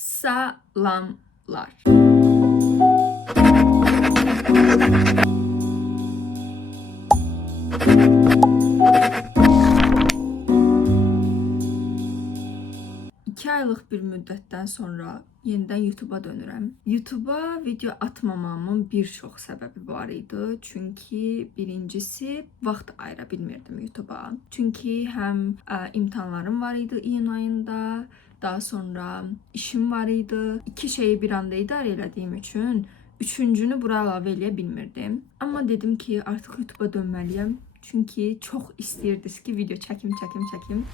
Salamlar. İki aylık bir müddətdən sonra yenidən YouTube'a dönürəm. YouTube'a video atmamamın bir çox səbəbi var idi. Çünki birincisi vaxt ayıra bilmirdim YouTube'a. Çünki həm imtahanlarım var idi iyun ayında, daha sonra işim var idi. İki şeyi bir anda idarə elədiyim üçün üçüncünü bura əlavə eləyə bilmirdim. Amma dedim ki, artıq YouTube'a dönməliyəm. Çünki çox istəyirdiniz ki, video çəkim.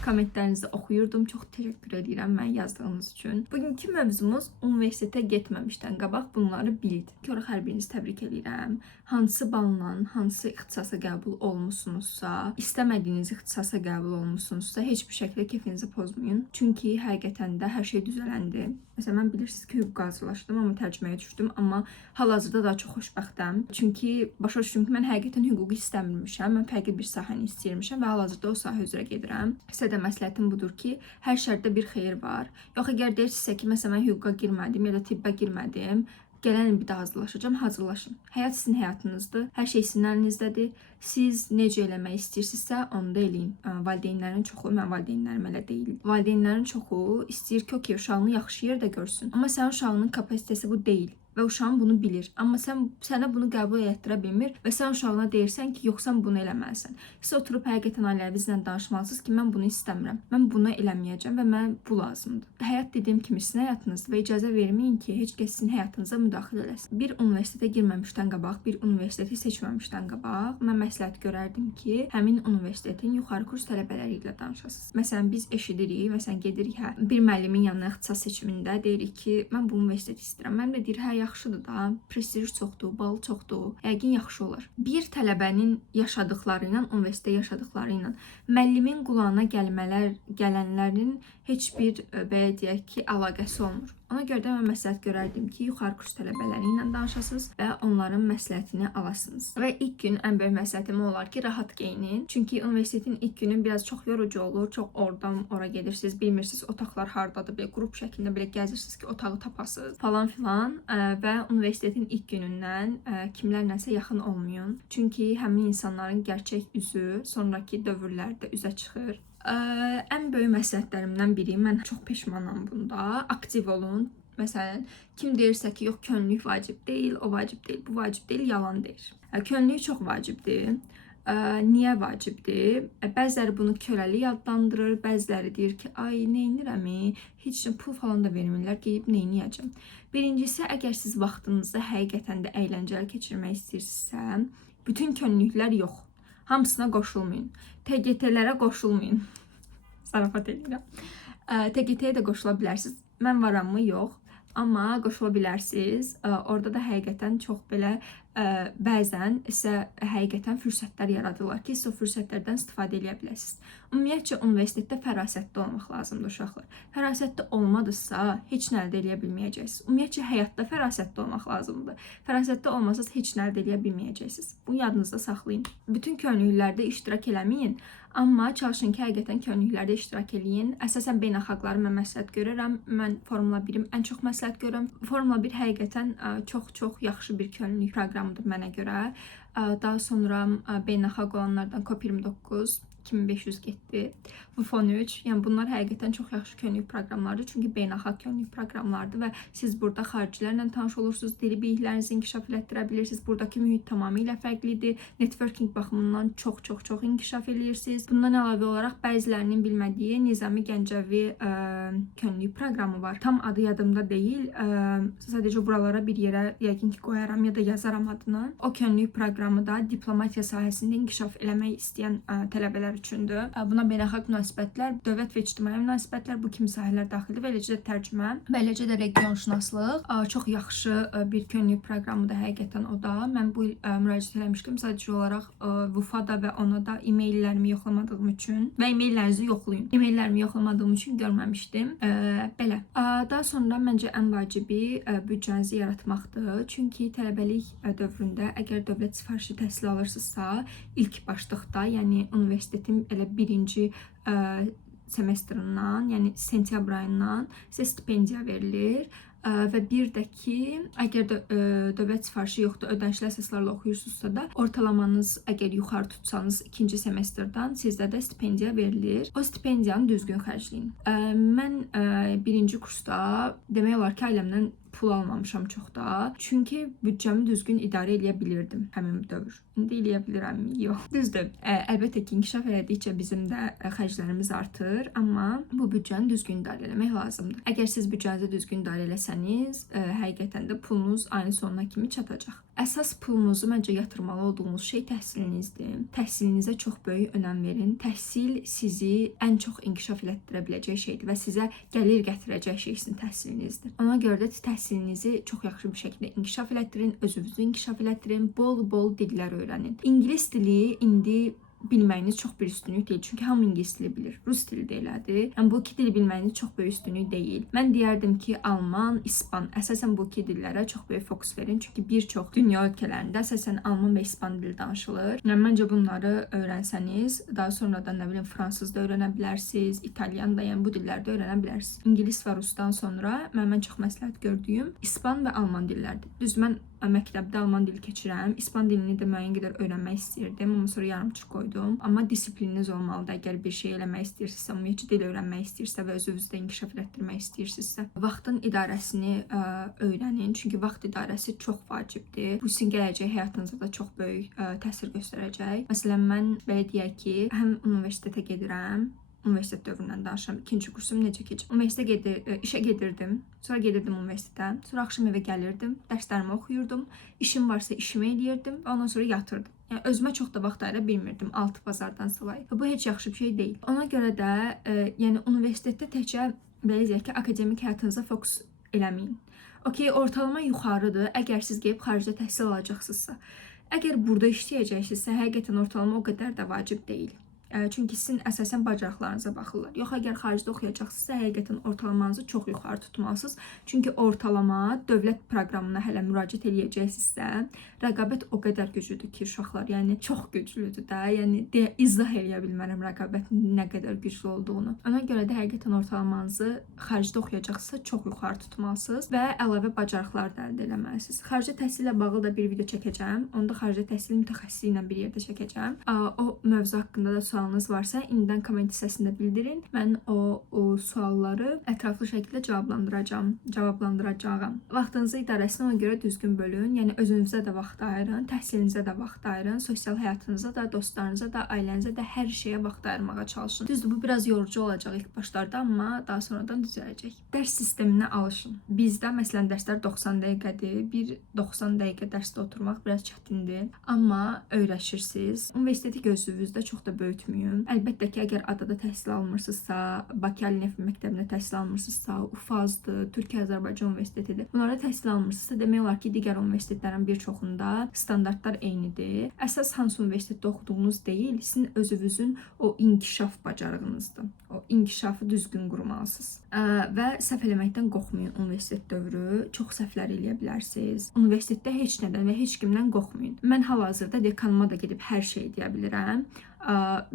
Kommentlərinizi oxuyurdum. Çox təşəkkür edirəm mən yazdığınız üçün. Bugünkü mövzumuz universitetə getməmişdən qabaq bunları bilin. Görə hər birinizi təbrik edirəm. Hansı balla, hansı ixtisasa qəbul olmusunuzsa, istəmədiyiniz ixtisasa qəbul olmusunuzsa, heç bir şəkildə keyfinizi pozmayın. Çünki həqiqətən də hər şey düzələndi. Məsələn, mən bilirsiniz ki, hüquqa hazırlaşdım, amma tərcüməyə düşdüm. Amma hal-hazırda daha çox xoşbəxtəm. Çünki başa düşdüm ki, mən həqiqətən hüququ istəmirmişəm. Mən fərqli bir sahəni istəyirmişəm və hal-hazırda o sahə üzrə gedirəm. Sizə də məsləhətim budur ki, hər şərtdə bir xeyir var. Yox, əgər deyirsinizsə ki, məsələn, mən hüquqa girmədim ya da tibbə girmədim, gələn il bir daha hazırlaşacağım, hazırlaşın. Həyat sizin həyatınızdır, hər şey sizin əlinizdədir. Siz necə eləmək istəyirsinizsə, onu da eləyin. Valideynlərin çoxu, mən valideynlərim elə deyil. Valideynlərin çoxu istəyir ki, okey, uşağını yaxşı yerdə görsün. Amma sənin uşağının kapasitesi bu deyil. Və uşağın bunu bilir. Amma sənə bunu qəbul etdirə bilmir və sən uşağına deyirsən ki, yox, sən bunu eləməlisən. Siz oturub həqiqətən ailənizlə danışmalısınız ki, mən bunu istəmirəm. Mən bunu eləməyəcəm və mən bu lazımdır. Həyat dediyim kimi sizin həyatınızdır və icazə verməyin ki, heç kəs sizin həyatınıza müdaxilə eləsin. Bir universitetə girməmişdən qabaq, bir universiteti seçməmişdən qabaq, mən məsləhət görərdim ki, həmin universitetin yuxarı kurs tələbələri ilə danışasınız. Məsələn, biz eşidirik, məsələn, gedirik, bir müəllimin yanına ixtisas seçimində deyirik ki, mən bu universiteti istəyirəm. Mən də deyir, hə, yaxşıdır da, prestij çoxdur, bal çoxdur, yəqin yaxşı olar. Bir tələbənin yaşadıkları ilə, universitetdə yaşadıkları ilə müəllimin qulağına gələnlərin heç bir, belə deyək ki, əlaqəsi olmur. Ona görə də mən məsləhət görərdim ki, yuxarı kurs tələbələri ilə danışasınız və onların məsləhətini alasınız. Və ilk gün ən böyük məsləhətim olar ki, rahat geyinin. Çünki universitetin ilk günü biraz çox yorucu olur. Çox oradan ora gedirsiniz, bilmirsiniz otaqlar hardadır, belə qrup şəklində belə gəzirsiniz ki, otağı tapasınız falan filan. Və universitetin ilk günündən kimlərləsə yaxın olmayın. Çünki həmin insanların gerçək üzü sonraki dövrlərdə üzə çıxır. Ən böyük məsləhətlərimdən biri, mən çox peşmanam bunda, aktiv olun. Məsələn, kim deyirsə ki, yox, könüllük vacib deyil, o vacib deyil, bu vacib deyil, yalan deyir. Könüllük çox vacibdir. Niyə vacibdir? Bəziləri bunu köləlik adlandırır, bəziləri deyir ki, ay, neynirəm, heç pul falan da vermirlər, qeyib neyniyəcəm. Birincisi, əgər siz vaxtınızı həqiqətən də əyləncəli keçirmək istəyirsinizsə, bütün könüllüklər yox. Hamısına qoşulmayın. TGT-lərə qoşulmayın. Zarafat edirəm. TGT-yə də qoşula bilərsiniz. Mən varamı? Yox. Amma qoşula bilərsiniz. Orada da həqiqətən çox belə bəzən sizə həqiqətən fürsətlər yaradırlar ki, siz o fürsətlərdən istifadə edə biləsiniz. Ümumiyyətcə, universitetdə fərasətli olmaq lazımdır uşaqlar. Fərasətli olmadısa, heç nə əldə edə bilməyəcəksiniz. Ümumiyyətcə, həyatda fərasətli olmaq lazımdır. Fərasətli olmasanız, heç nə əldə edə bilməyəcəksiniz. Bunu yadınızda saxlayın. Bütün könüllüklərdə iştirak eləməyin. Amma çalışın ki, həqiqətən könüllüklərdə iştirak eləyin. Əsasən beynəlxalqları mən məsləhət görürəm. Mən Formula 1-im ən çox məsləhət görürəm. Formula 1 həqiqətən çox yaxşı bir könüllük proqramıdır mənə görə. Daha sonra beynəlxalq olanlardan COP29 2500 getdi. Vufon 3. Yəni bunlar həqiqətən çox yaxşı könüllük proqramlardır. Çünki beynəlxalq könüllük proqramlardır və siz burada xaricilərlə tanış olursunuz, dili biliklərinizi inkişaf elətdirə bilirsiniz. Buradakı mühit tamamilə fərqlidir. Networking baxımından çox inkişaf eləyirsiniz. Bundan əlavə olaraq bəzilərinin bilmədiyi Nizami Gəncəvi könüllük proqramı var. Tam adı yadımda deyil. Sadəcə buralara bir yerə yəqin ki qoyaram ya da yazaram adını. O könüllük proqramı da diplomatiya sahəsində inkişaf eləmək istəyən tələbələr üçündür. Buna beynəlxalq münasibətlər, dövlət və ictimai münasibətlər, bu kimi sahələr daxildir və eləcə də tərcümə, və eləcə də regionşünaslıq çox yaxşı bir könüllük proqramıdır həqiqətən o da. Mən bu il müraciət eləmişdim sadəcə olaraq VUFA-da və ona da e-maillərimi yoxlamadığım üçün və e-maillərinizi yoxlayın. E-maillərimi yoxlamadığım üçün görməmişdim. Belə. Daha sonra məncə ən vacibi büdcənizi yaratmaqdır. Çünki tələbəlik dövründə əgər dövlət sifarişi təhsil alırsınızsa, ilk başlıqda, yəni universitetin elə birinci semestrindən, yəni sentyabr ayından sizə stipendiya verilir. Və bir də ki, əgər dövlət sifarişi yoxdur, ödənişli əsaslarla oxuyursunuzsa da, ortalamanız əgər yuxarı tutsanız ikinci semestrdən sizdə də stipendiya verilir. O stipendiyanı düzgün xərcləyin. Mən birinci kursda demək olar ki, ailəmdən pul almamışam çox da. Çünki büdcəmi düzgün idarə edə bilirdim həmin dövr. İndi eləyə bilirəm, yox. Düzdür. Əlbəttə ki, inkişaf elədikcə bizim də xərclərimiz artır, amma bu büdcəni düzgün idarə etmək lazımdır. Əgər siz büdcənizi düzgün idarə eləsəniz, həqiqətən də pulunuz ayın sonuna kimi çatacaq. Əsas pulunuzu məncə yatırmalı olduğunuz şey təhsilinizdir. Təhsilinizə çox böyük önəm verin. Təhsil sizi ən çox inkişaf elətdirə biləcək şeydir və sizə gəlir gətirəcək şey sizin təhsilinizdir. Ona görə də təhsilinizi çox yaxşı bir şəkildə inkişaf elətdirin, özünüzü inkişaf elətdirin, bol-bol dillər öyrənin. İngilis dili indi bilməyiniz çox bir üstünlük deyil. Çünki hamı ingilis dili bilir. Rus dili də elədir. Yəni bu iki dili bilməyiniz çox böyük üstünlük deyil. Mən deyərdim ki, alman, ispan, əsasən bu iki dillərə çox böyük fokus verin. Çünki bir çox dünya ölkələrində əsasən alman və ispan dili danışılır. Yəni məncə bunları öyrənsəniz, daha sonradan nə bilim fransız da öyrənə bilərsiniz, italyan da, yəni bu dillərdə öyrənə bilərsiniz. İngilis və rusdan sonra mən çox məsləhət gördüyüm ispan və alman dillərdir. Düz mən məktəbdə alman dili keçirəm. İspan dilini də müəyyən qədər öyrənmək istəyirdim, amma sonra yarımçıq qoydum. Amma disiplininiz olmalıdır. Əgər bir şey eləmək istəyirsinizsə, ümumiyyətcə dil öyrənmək istəyirsinizsə və özünüzü inkişaf etdirmək istəyirsinizsə, vaxtın idarəsini öyrənin. Çünki vaxt idarəsi çox vacibdir. Bu sizin gələcək həyatınızda da çox böyük təsir göstərəcək. Məsələn, mən belə deyək ki, həm universitetə gedirəm, universitet dövründən danışıram. İkinci kursum necə keçib? Universitetə işə gedirdim. Sonra gedirdim universitetə. Sonra axşam evə gəlirdim. Dərslərimi oxuyurdum. İşim varsa işimi eləyirdim və ondan sonra yatırdım. Yəni özümə çox da vaxt ayıra bilmirdim 6 bazardan savayı. Və bu heç yaxşı bir şey deyil. Ona görə də yəni universitetdə təkcə belə deyək ki, akademik həyatınıza fokus eləməyin. Okey, ortalama yuxarıdır. Əgər siz gedib xaricdə təhsil alacaqsınızsa, əgər burada işləyəcəksinizsə, həqiqətən ortalama o qədər də vacib deyil. Çünki sizin əsasən bacarıqlarınıza baxırlar. Yox, əgər xaricdə oxuyacaqsınızsa, həqiqətən ortalamanızı çox yuxarı tutmalısınız. Çünki ortalama dövlət proqramına hələ müraciət edəcəksinizsə, rəqabət o qədər güclüdür ki, uşaqlar, yəni çox güclüdür də. Yəni izah eləyə bilmərəm rəqabətin nə qədər güclü olduğunu. Ona görə də həqiqətən ortalamanızı xaricdə oxuyacaqsınızsa çox yuxarı tutmalısınız və əlavə bacarıqlar da əldə etməlisiniz. Xarici təhsillə bağlı da bir video çəkəcəm. Onu da xarici təhsil mütəxəssisi ilə bir yerdə çəkəcəm. O mövzu haqqında da sualınız varsa, indidən komment hissəsində bildirin. Mən o sualları ətraflı şəkildə cavablandıracağam. Vaxtınızı idarəsinə ona görə düzgün bölün. Yəni özünüzə də vaxt ayırın, təhsilinizə də vaxt ayırın, sosial həyatınıza da, dostlarınıza da, ailənizə də hər şeyə vaxt ayırmağa çalışın. Düzdür, bu biraz yorucu olacaq ilk başlarda, amma daha sonradan düzələcək. Dərs sisteminə alışın. Bizdə məsələn dərslər 90 dəqiqədir. Bir 90 dəqiqə dərsdə oturmaq biraz çətindir, amma öyrəşirsiniz. Universiteti gözlüyünüzdə çox da böyütməyin. Əlbəttə ki, əgər adada təhsil almırsınızsa, Bakı Ali Neft məktəbində təhsil almırsınızsa, UFAZ-dır, Türkiyə-Azərbaycan Universitetidir. Bunlara təhsil almırsınızsa, demək olar ki, digər universitetlərin bir çoxunda standartlar eynidir. Əsas hansı universitetdə oxuduğunuz deyil, sizin özünüzün o inkişaf bacarığınızdır. O inkişafı düzgün qurmalısınız. Və səhv eləməkdən qorxmayın universitet dövrü. Çox səhvlər eləyə bilərsiniz. Universitetdə heç nədən və heç kimdən qorxmayın. Mən hal-hazırda dekanıma da gedib hər şey deyə bilirəm.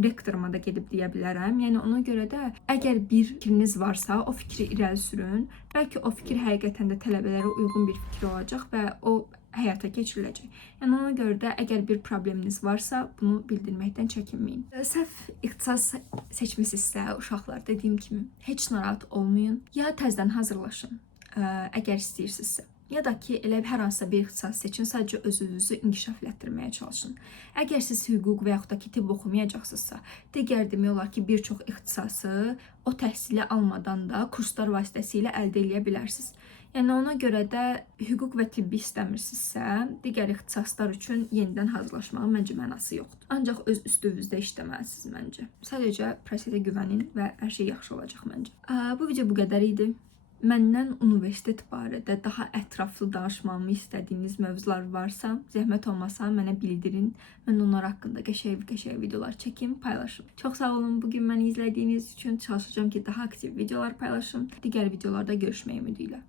Rektoruma da gedib deyə bilərəm. Yəni ona görə də əgər bir fikriniz varsa, o fikri irəli sürün. Bəlkə o fikir həqiqətən də tələbələrə uyğun bir fikir olacaq və o həyata keçiriləcək. Yəni ona görə də əgər bir probleminiz varsa, bunu bildirməkdən çəkinməyin. Səhv ixtisas seçmisinizsə, uşaqlar dediyim kimi heç narahat olmayın. Ya təzədən hazırlaşın, əgər istəyirsinizsə. Ya da ki, elə hər hansısa bir ixtisas seçin, sadəcə özünüzü inkişaf etdirməyə çalışın. Əgər siz hüquq və yaxud da ki, tibb oxumayacaqsınızsa, digər demək olar ki, bir çox ixtisası o təhsili almadan da kurslar vasitəsilə əldə edə bilərsiniz. Yəni ona görə də hüquq və tibbi istəmirsinizsə, digər ixtisaslar üçün yenidən hazırlaşmağın məncə mənası yoxdur. Ancaq öz üstünüzdə işləməlisiniz məncə. Sadəcə prosesə güvənin və hər şey yaxşı olacaq məncə. Bu video bu qədər idi. Məndən universitet barədə daha ətraflı danışmamı istədiyiniz mövzular varsa, zəhmət olmasa mənə bildirin. Mən onlar haqqında qəşəng videolar çəkim, paylaşım. Çox sağ olun bugün məni izlədiyiniz üçün. Çalışacağım ki, daha aktiv videolar paylaşım. Digər videolarda görüşmək ümidi ilə.